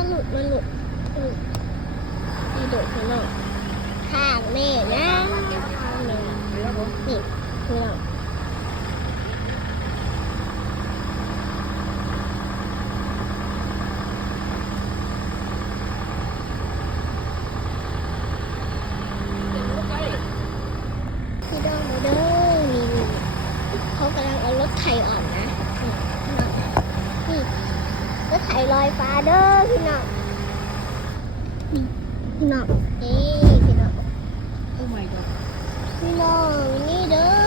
มันหลุดนี่โดดพี่น้องข้างแม่นะนี่พี่น้องพี่น้องมาเด้อนี่เขากำลังเอารถไถออกนะนี่รถไถลอยฟ้าเด้อพี่น้องพี่น้องนี่พี่น้อง Oh my god พี่น้องนี่เด้อ